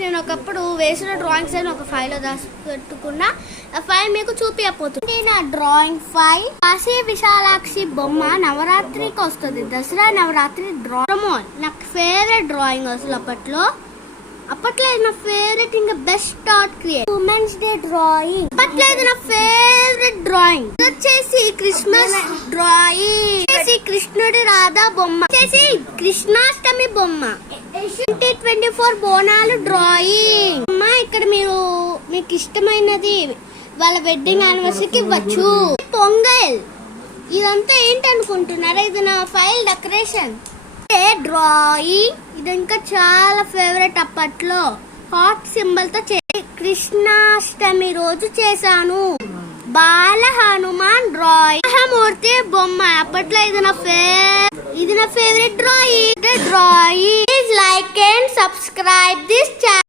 నేను ఒకప్పుడు వేసిన డ్రాయింగ్స్ అని ఒక ఫైల్ లో దాచిపెట్టుకున్నా. ఆ ఫైల్ మీకు చూపించబోతుంది. నా డ్రాయింగ్ ఫైల్ కాశీ విశాలాక్షి బొమ్మ నవరాత్రికి వస్తుంది. దసరా నవరాత్రి డ్రాయింగ్ నాకు ఫేవరెట్ డ్రాయింగ్ అసలు అప్పట్లో ఇది నా ఫేవరెట్ ఇంకా best art create. Women's day drawing అప్పట్లో ఇది నా ఫేవరెట్ డ్రాయింగ్. వచ్చేసి క్రిస్మస్ డ్రాయింగ్, వచ్చేసి కృష్ణుడి రాధా బొమ్మ, వచ్చేసి కృష్ణాష్టమి బొమ్మ, 2024 బోనాలు డ్రాయింగ్. ఇక్కడ మీకు ఇష్టమైనది వాళ్ళ వెడ్డింగ్ యానివర్సరీకి ఇవ్వచ్చు. పొంగల్ ఇదంతా ఏంటనుకుంటున్నారా? ఇది నా ఫైల్ డెకరేషన్ డ్రాయింగ్. ఇది ఇంకా చాలా ఫేవరెట్. అప్పట్లో హాట్ సింబల్ తో కృష్ణాష్టమి రోజు చేశాను. బాల హనుమాన్ డ్రాయింగ్, మూర్తి బొమ్మ. అప్పట్లో ఇది నా favourite drawing. Please like and subscribe this channel.